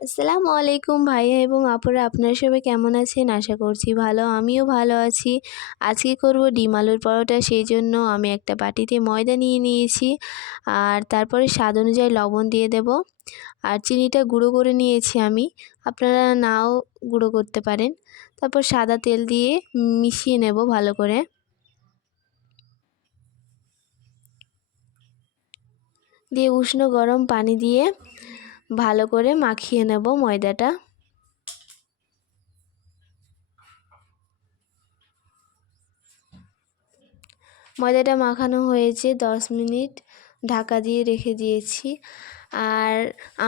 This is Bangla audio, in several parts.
আসসালামু আলাইকুম ভাইয়া এবং আপুরা, আপনারা সবাই কেমন আছেন? আশা করছি ভালো, আমিও ভালো আছি। আজকে করব ডিম আলুর পরোটা, সেই জন্য আমি একটা বাটিতে ময়দা নিয়ে নিয়েছি। আর তারপরে স্বাদ অনুযায়ী লবণ দিয়ে দেব। আর চিনিটা গুঁড়ো করে নিয়েছি আমি। আপনারা নাও গুঁড়ো করতে পারেন। তারপর সাদা তেল দিয়ে মিশিয়ে নেব ভালো করে। দিয়ে উষ্ণ গরম পানি দিয়ে ভালো করে মাখিয়ে নেব ময়দাটা। ময়দাটা মাখানো হয়েছে দশ মিনিট, ঢাকা দিয়ে রেখে দিয়েছি। আর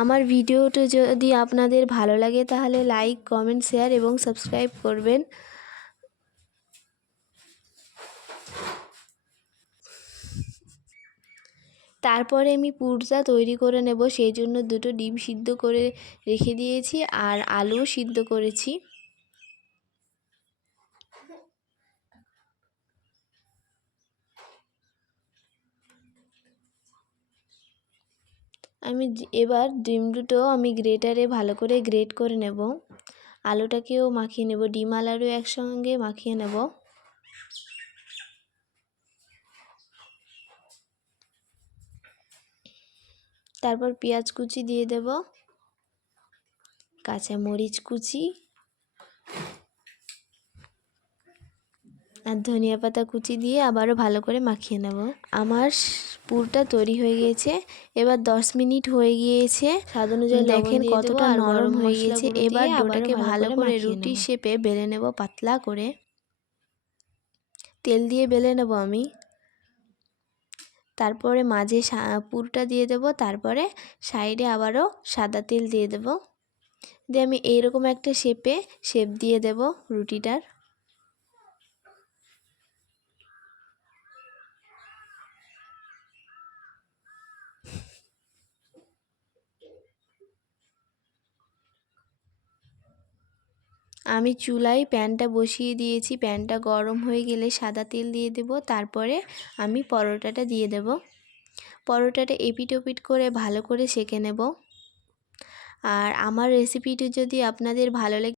আমার ভিডিওটা যদি আপনাদের ভালো লাগে তাহলে লাইক, কমেন্ট, শেয়ার এবং সাবস্ক্রাইব করবেন। তারপরে আমি পুরটা তৈরি করে নেব সেই জন্য দুটো ডিম সিদ্ধ করে রেখে দিয়েছি আর আলুও সিদ্ধ করেছি। আমি এবার ডিম দুটো আমি গ্রেটারে ভালো করে গ্রেট করে নেব। আলুটাকেও মাখিয়ে নেব, ডিম আলু একসঙ্গে মাখিয়ে নেব। তারপর পেঁয়াজ কুচি দিয়ে দেব কাঁচা মরিচ কুচি আর ধনিয়া পাতা কুচি দিয়ে আবারও ভালো করে মাখিয়ে নেব। আমার পুরটা তৈরি হয়ে গিয়েছে এবার দশ মিনিট হয়ে গিয়েছে। স্বাদ অনুযায়ী দেখেন কতটা নরম হয়ে গিয়েছে। এবার ডোটাকে ভালো করে রুটি শেপে বেলে নেব পাতলা করে। তেল দিয়ে বেলে নেব আমি। তারপরে মাঝে পুরটা দিয়ে দেব, তারপরে সাইডে আবারও সাদা তেল দিয়ে দেব। দিয়ে আমি এইরকম একটা শেপে শেপ দিয়ে দেব রুটিটার। আমি চুলায় প্যানটা বসিয়ে দিয়েছি। প্যানটা গরম হয়ে গেলে সাদা তেল দিয়ে দেব। তারপরে আমি পরোটাটা দিয়ে দেব। পরোটাটা এপিট ওপিট করে ভালো করে সেঁকে নেব। আর আমার রেসিপিটি যদি আপনাদের ভালো লাগে